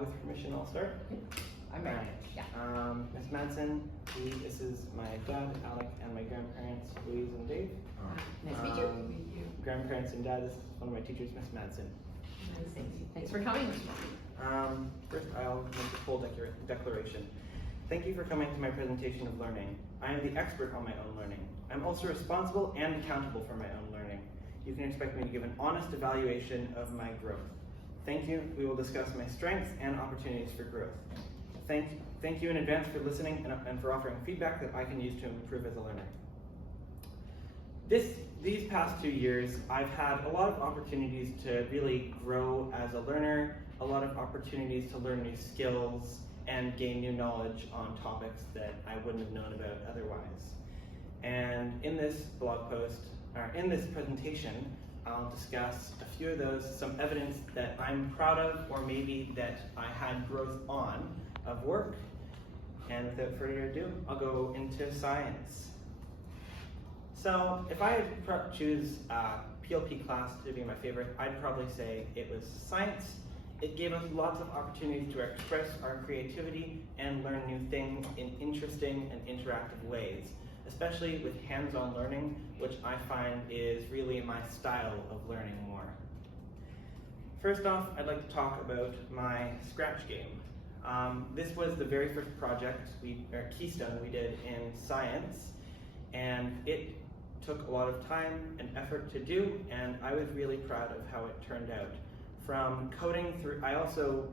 With permission, I'll start. I'm ready. Right. Yeah. Ms. Madsen, this is my dad, Alec, and my grandparents, Louise and Dave. Nice to meet you. Grandparents and dad, this is one of my teachers, Ms. Madsen. Nice. Thanks for coming. First, I'll make the full declaration. Thank you for coming to my presentation of learning. I am the expert on my own learning. I'm also responsible and accountable for my own learning. You can expect me to give an honest evaluation of my growth. Thank you. We will discuss my strengths and opportunities for growth. Thank you in advance for listening and for offering feedback that I can use to improve as a learner. These past 2 years, I've had a lot of opportunities to really grow as a learner, a lot of opportunities to learn new skills and gain new knowledge on topics that I wouldn't have known about otherwise. And in this blog post, or in this presentation, I'll discuss a few of those, some evidence that I'm proud of, or maybe that I had growth on of work. And without further ado, I'll go into science. So if I had to choose a PLP class to be my favorite, I'd probably say it was science. It gave us lots of opportunities to express our creativity and learn new things in interesting and interactive ways, especially with hands-on learning, which I find is really my style of learning more. First off, I'd like to talk about my Scratch game. This was the very first project, keystone we did in science, and it took a lot of time and effort to do, and I was really proud of how it turned out. From coding through, I also,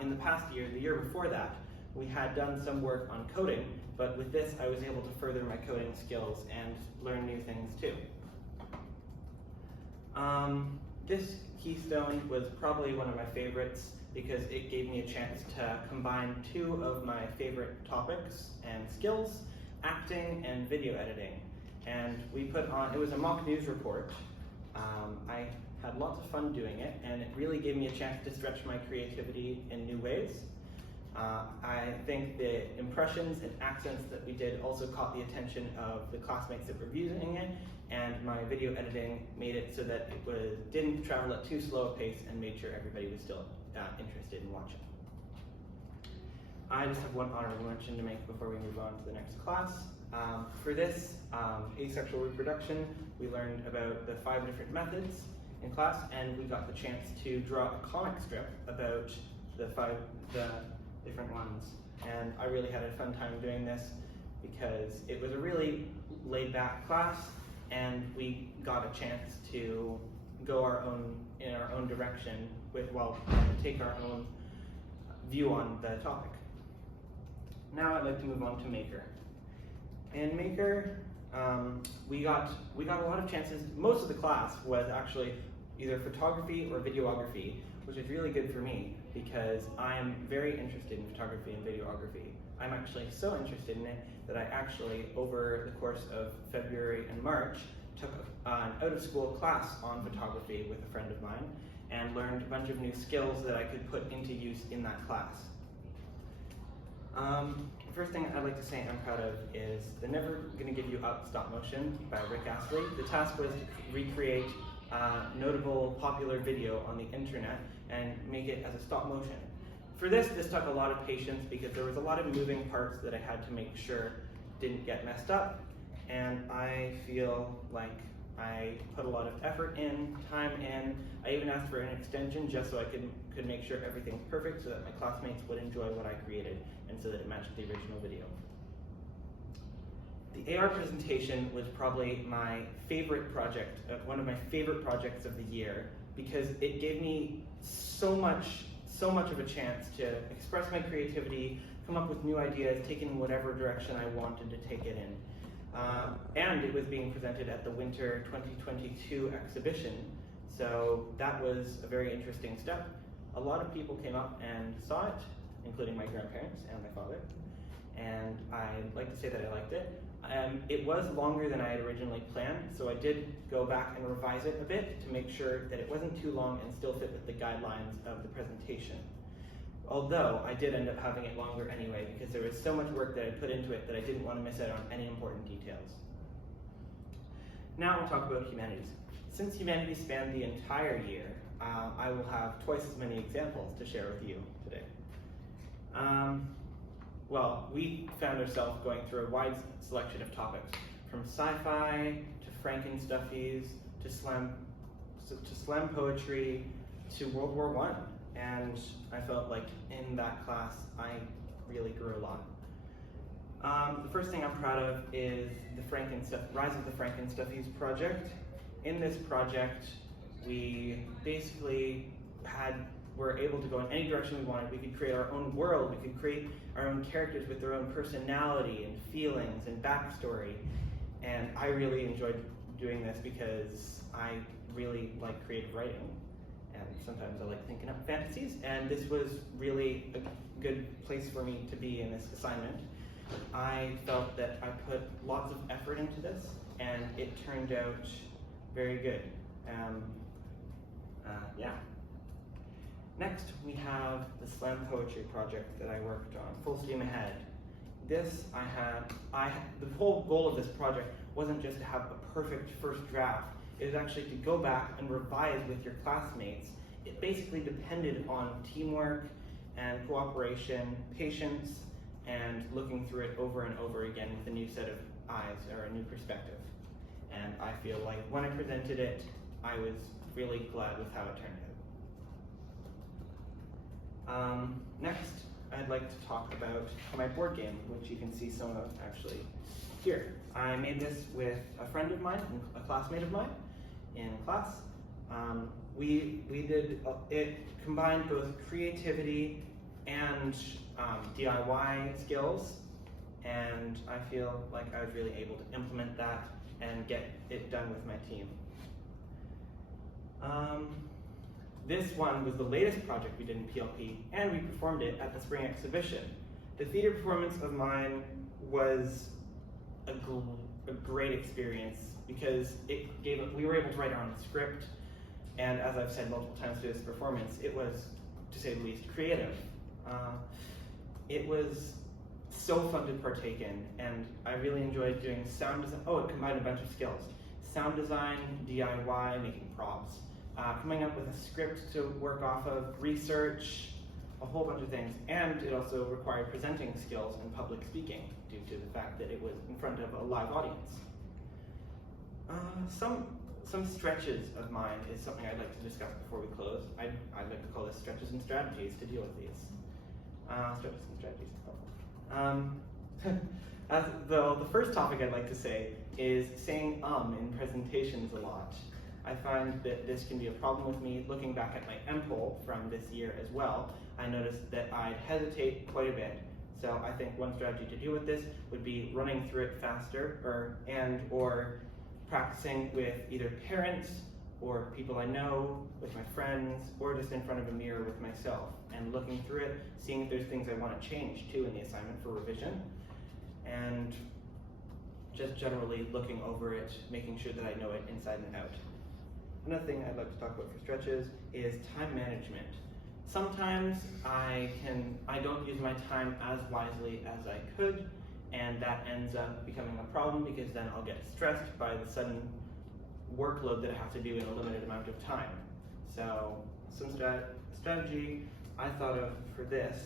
in the past year, the year before that, we had done some work on coding, but with this I was able to further my coding skills and learn new things too. This keystone was probably one of my favorites because it gave me a chance to combine 2 of my favorite topics and skills, acting and video editing. And we put on, it was a mock news report. I had lots of fun doing it, and it really gave me a chance to stretch my creativity in new ways. I think the impressions and accents that we did also caught the attention of the classmates that were using it, and my video editing made it so that it didn't travel at too slow a pace and made sure everybody was still interested in watching. I just have one honorable mention to make before we move on to the next class. For this, asexual reproduction, we learned about the 5 different methods in class, and we got the chance to draw a comic strip about the 5 different ones. And I really had a fun time doing this because it was a really laid-back class, and we got a chance to go in our own direction take our own view on the topic. Now I'd like to move on to Maker. In Maker, we got a lot of chances. Most of the class was actually either photography or videography, which is really good for me because I am very interested in photography and videography. I'm actually so interested in it that I actually, over the course of February and March, took an out-of-school class on photography with a friend of mine and learned a bunch of new skills that I could put into use in that class. The first thing I'd like to say I'm proud of is the Never Gonna Give You Up stop motion by Rick Astley. The task was to recreate a notable popular video on the internet and make it as a stop motion. For this took a lot of patience because there was a lot of moving parts that I had to make sure didn't get messed up, and I feel like I put a lot of effort in, time in. I even asked for an extension just so I could make sure everything's perfect so that my classmates would enjoy what I created and so that it matched the original video. The AR presentation was probably my favorite project, one of my favorite projects of the year, because it gave me so much of a chance to express my creativity, come up with new ideas, take it in whatever direction I wanted to take it in. And it was being presented at the Winter 2022 exhibition, so that was a very interesting step. A lot of people came up and saw it, including my grandparents and my father, and I'd like to say that I liked it. It was longer than I had originally planned, so I did go back and revise it a bit to make sure that it wasn't too long and still fit with the guidelines of the presentation. Although I did end up having it longer anyway because there was so much work that I put into it that I didn't want to miss out on any important details. Now we'll talk about humanities. Since humanities spanned the entire year, I will have twice as many examples to share with you today. Well, we found ourselves going through a wide selection of topics, from sci-fi to Frankenstuffies to slam poetry to World War I, and I felt like in that class I really grew a lot. The first thing I'm proud of is the Rise of the Frankenstuffies project. In this project, we basically were able to go in any direction we wanted. We could create our own world, we could create our own characters with their own personality and feelings and backstory. And I really enjoyed doing this because I really like creative writing. And sometimes I like thinking up fantasies, and this was really a good place for me to be in this assignment. I felt that I put lots of effort into this, and it turned out very good. Yeah. Next, we have the slam poetry project that I worked on, full steam ahead. The whole goal of this project wasn't just to have a perfect first draft. It was actually to go back and revise with your classmates. It basically depended on teamwork and cooperation, patience, and looking through it over and over again with a new set of eyes or a new perspective. And I feel like when I presented it, I was really glad with how it turned out. Next, I'd like to talk about my board game, which you can see some of actually here. I made this with a friend of mine, a classmate of mine in class. It combined both creativity and DIY skills, and I feel like I was really able to implement that and get it done with my team. This one was the latest project we did in PLP, and we performed it at the spring exhibition. The theater performance of mine was a great experience because we were able to write our own script, and as I've said multiple times through this performance, it was, to say the least, creative. It was so fun to partake in, and I really enjoyed doing sound design. Oh, it combined a bunch of skills. Sound design, DIY, making props, coming up with a script to work off of, research, a whole bunch of things. And it also required presenting skills and public speaking due to the fact that it was in front of a live audience. Some stretches of mine is something I'd like to discuss before we close. I'd like to call this stretches and strategies to deal with these. Stretches and strategies. The first topic I'd like to say is saying in presentations a lot. I find that this can be a problem with me. Looking back at my tPol from this year as well, I noticed that I'd hesitate quite a bit. So I think one strategy to deal with this would be running through it faster or practicing with either parents or people I know, with my friends, or just in front of a mirror with myself, and looking through it, seeing if there's things I want to change too in the assignment for revision, and just generally looking over it, making sure that I know it inside and out. Another thing I'd like to talk about for stretches is time management. Sometimes I don't use my time as wisely as I could, and that ends up becoming a problem because then I'll get stressed by the sudden workload that I have to do in a limited amount of time. So some strategy I thought of for this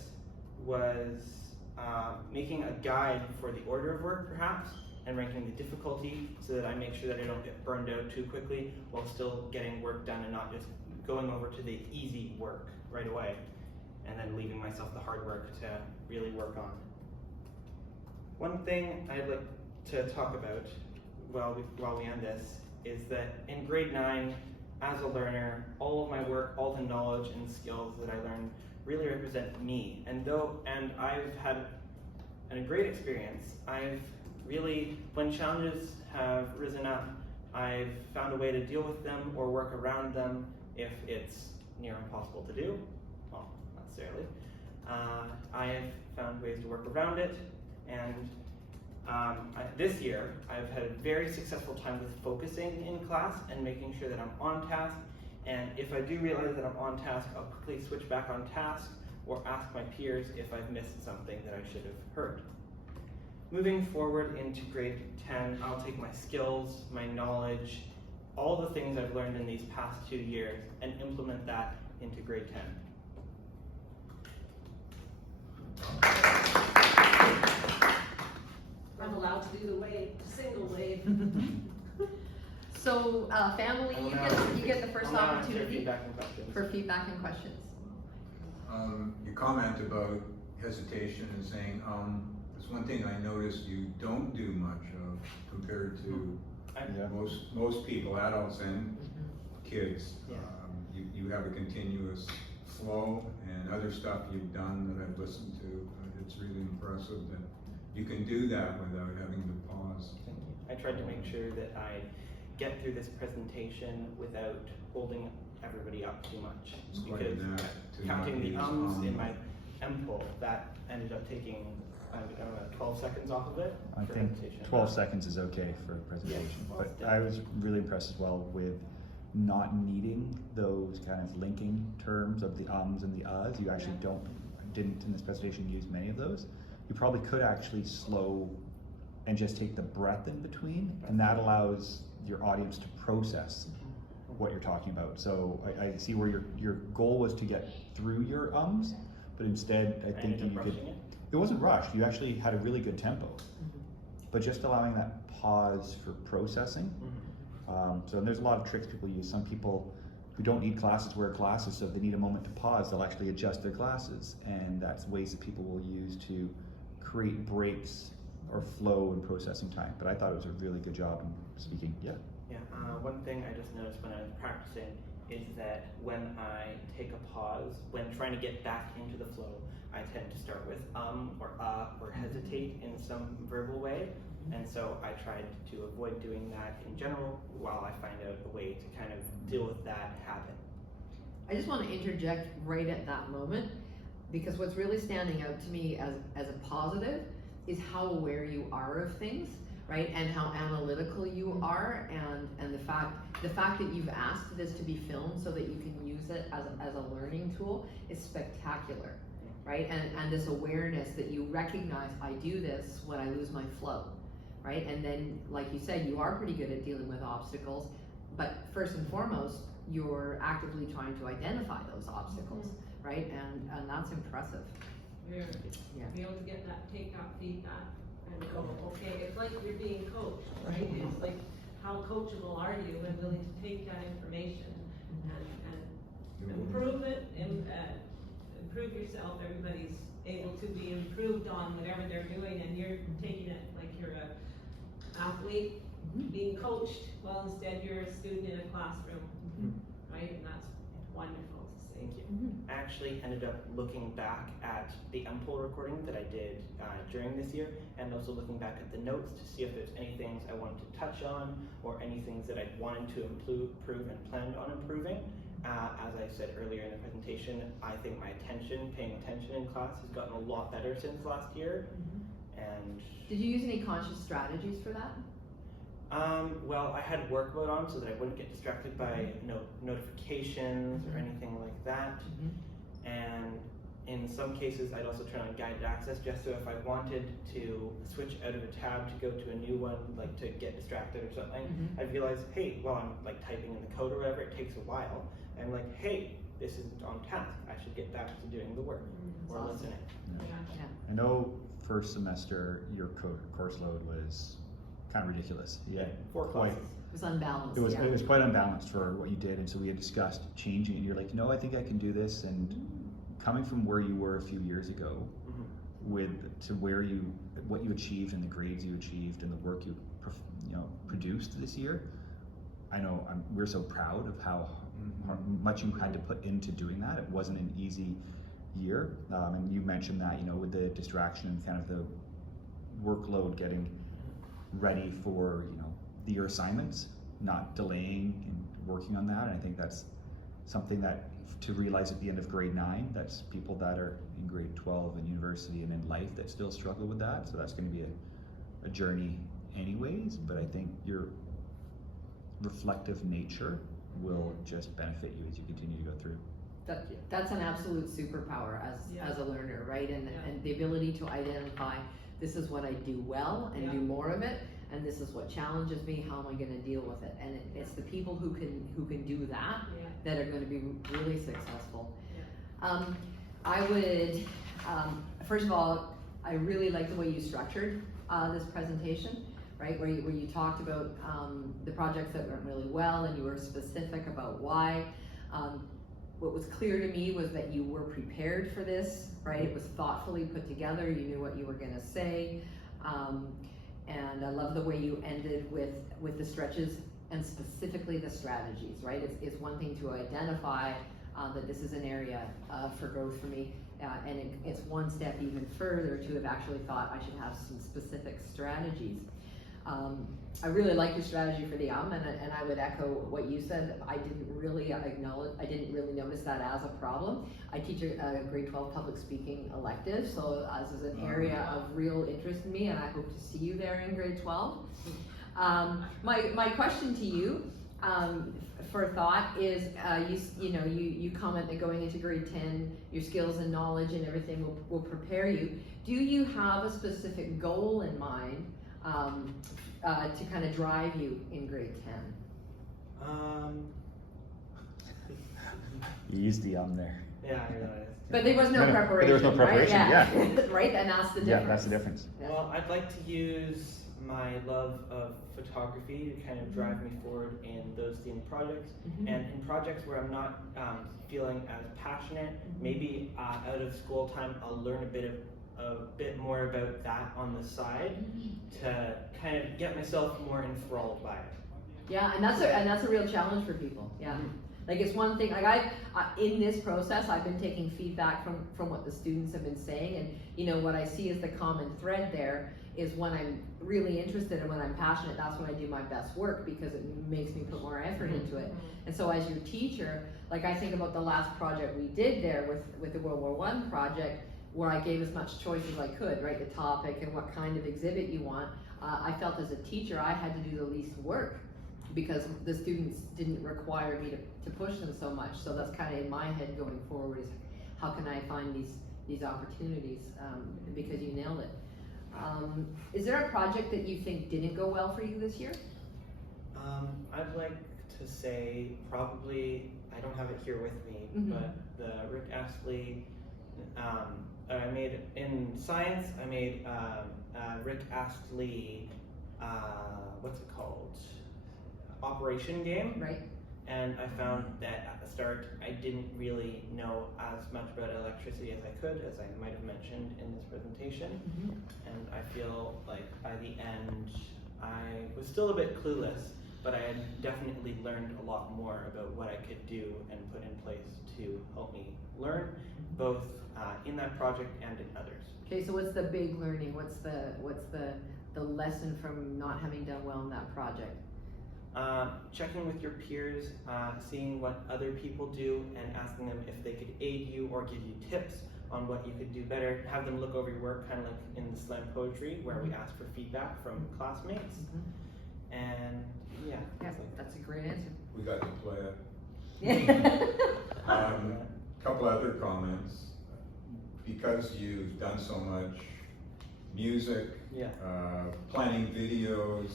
was making a guide for the order of work perhaps, and ranking the difficulty so that I make sure that I don't get burned out too quickly while still getting work done and not just going over to the easy work right away and then leaving myself the hard work to really work on. One thing I'd like to talk about while we end this is that in grade 9, as a learner, all of my work, all the knowledge and skills that I learned really represent me. And I've had a great experience. I've really, when challenges have risen up, I've found a way to deal with them or work around them if it's near impossible to do. Well, not necessarily. I have found ways to work around it, and this year I've had a very successful time with focusing in class and making sure that I'm on task, and if I do realize that I'm on task, I'll quickly switch back on task or ask my peers if I've missed something that I should have heard. Moving forward into grade 10, I'll take my skills, my knowledge, all the things I've learned in these past 2 years and implement that into grade 10. I'm allowed to do the wave, single wave. So, family, you get the first I'll now answer opportunity feedback and questions. for feedback and questions. Your comment about hesitation and saying, there's one thing I noticed you don't do much of compared to most people, adults and kids. Yeah. You have a continuous flow, and other stuff you've done that I've listened to. It's really impressive that you can do that without having to pause. Thank you. I tried to make sure that I get through this presentation without holding everybody up too much. It's quite Because an act to counting not the use in my tPol, that ended up taking 12 seconds off of it. I for think presentation. 12 seconds is okay for a presentation, Yes. but I was really impressed as well with not needing those kind of linking terms of the ums and the uhs. You actually didn't in this presentation use many of those. You probably could actually slow and just take the breath in between, and that allows your audience to process what you're talking about. So I see where your goal was to get through your ums, but instead I think you could. It wasn't rushed. You actually had a really good tempo, but just allowing that pause for processing. So there's a lot of tricks people use. Some people who don't need glasses wear glasses, so if they need a moment to pause, they'll actually adjust their glasses, and that's ways that people will use to create breaks or flow in processing time. But I thought it was a really good job in speaking. Yeah. Yeah, one thing I just noticed when I was practicing is that when I take a pause, when trying to get back into the flow, I tend to start with or hesitate in some verbal way. And so I tried to avoid doing that in general while I find out a way to kind of deal with that habit. I just want to interject right at that moment, because what's really standing out to me as a positive is how aware you are of things, right? And how analytical you are, and the fact that you've asked this to be filmed so that you can use it as a learning tool is spectacular, right? And this awareness that you recognize, I do this when I lose my flow, right? And then, like you said, you are pretty good at dealing with obstacles, but first and foremost, you're actively trying to identify those obstacles, right? And that's impressive. Yeah. Be able to get that, take that feedback and go, okay, it's like you're being coached, right? It's like, how coachable are you and willing to take that information and improve it and improve yourself. Everybody's able to be improved on whatever they're doing, and you're taking it like you're a athlete being coached, while instead you're a student in a classroom, right? And that's wonderful to see. Thank you. I actually ended up looking back at the tPol recording that I did during this year, and also looking back at the notes to see if there's any things I wanted to touch on or any things that I wanted to improve and planned on improving. As I said earlier in the presentation, I think my paying attention in class has gotten a lot better since last year. And did you use any conscious strategies for that? Well, I had work mode on so that I wouldn't get distracted by notifications or anything like that. And in some cases, I'd also turn on guided access just so if I wanted to switch out of a tab to go to a new one, like to get distracted or something, I'd realize, hey, while I'm like typing in the code or whatever, it takes a while. And I'm like, hey, this isn't on task. I should get back to doing the work or awesome. listening. Yeah. I know first semester your course load was kind of ridiculous. Yeah, 4 classes. It was unbalanced. It was quite unbalanced for what you did, and so we had discussed changing it. You're like, no, I think I can do this. And coming from where you were a few years ago, to what you achieved and the grades you achieved and the work you produced this year, I know we're so proud of how much you had to put into doing that. It wasn't an easy year, and you mentioned that with the distraction and kind of the workload getting ready for your assignments, not delaying and working on that. And I think that's something that to realize at the end of grade 9, that's people that are in grade 12 in university and in life that still struggle with that. So that's going to be a journey anyways, but I think your reflective nature will just benefit you as you continue to go through. That's an absolute superpower as a learner, right? And the ability to identify, this is what I do well and do more of it. and this is what challenges me, how am I gonna deal with it? And it's the people who can do that that are gonna be really successful. I would, first of all, I really like the way you structured this presentation, right? Where you talked about the projects that went really well and you were specific about why. What was clear to me was that you were prepared for this, right? It was thoughtfully put together, you knew what you were gonna say. And I love the way you ended with the stretches and specifically the strategies, right? It's one thing to identify that this is an area for growth for me, and it's one step even further to have actually thought I should have some specific strategies. I really like your strategy for the and I would echo what you said. I didn't really notice that as a problem. I teach a grade 12 public speaking elective, so this is an area of real interest in me, and I hope to see you there in grade 12. My question to you for thought is, you comment that going into grade 10, your skills and knowledge and everything will prepare you. Do you have a specific goal in mind to kind of drive you in grade 10? You used the there. Yeah, I realized. But there was no preparation, but there was no preparation, right? Yeah. Right, and that's the difference. Yeah, that's the difference. Yeah. Well, I'd like to use my love of photography to kind of drive me forward in those themed projects, and in projects where I'm not feeling as passionate, maybe out of school time I'll learn a bit more about that on the side to kind of get myself more enthralled by it. Yeah, and that's a real challenge for people. Yeah. Like it's one thing, like I in this process, I've been taking feedback from what the students have been saying, and what I see as the common thread there is when I'm really interested and when I'm passionate, that's when I do my best work because it makes me put more effort into it. And so as your teacher, like I think about the last project we did there with the World War I project, where I gave as much choice as I could, right? The topic and what kind of exhibit you want. I felt as a teacher I had to do the least work because the students didn't require me to push them so much. So that's kind of in my head going forward is how can I find these opportunities because you nailed it. Is there a project that you think didn't go well for you this year? I'd like to say probably, I don't have it here with me, but the Rick Astley, I made, in science, I made Rick Astley, what's it called? Operation game. Right. And I found that at the start, I didn't really know as much about electricity as I could, as I might have mentioned in this presentation. And I feel like by the end, I was still a bit clueless, but I had definitely learned a lot more about what I could do and put in place to help me learn, both in that project and in others. Okay, so what's the big learning? What's the lesson from not having done well in that project? Checking with your peers, seeing what other people do and asking them if they could aid you or give you tips on what you could do better. Have them look over your work, kind of like in the slam poetry where we ask for feedback from classmates. And yeah, that's a great answer. We got to play it. Couple other comments. Because you've done so much music, planning videos,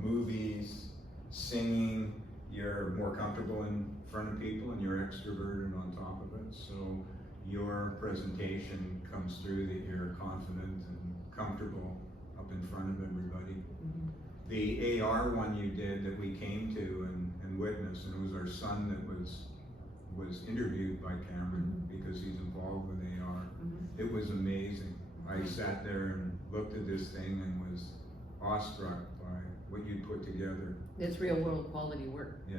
movies, singing, you're more comfortable in front of people and you're extroverted on top of it. So your presentation comes through that you're confident and comfortable up in front of everybody. The AR one you did that we came to and witnessed, and it was our son that was interviewed by Cameron because he's involved with AR. It was amazing. I sat there and looked at this thing and was awestruck by what you put together. It's real world quality work. Yeah.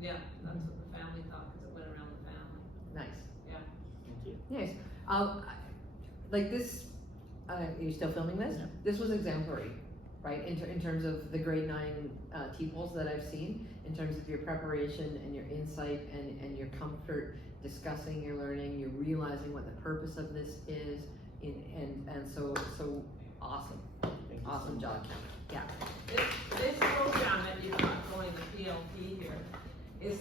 Yeah, that's what the family thought because it went around the family. Nice. Yeah. Thank you. Nice. Like this, are you still filming this? Yeah. This was exemplary, right? In terms of the grade 9 tPols that I've seen, in terms of your preparation and your insight and your comfort discussing your learning, you're realizing what the purpose of this is, and so awesome. Awesome job, Cameron. Yeah. This program that you've got going, the PLP here, is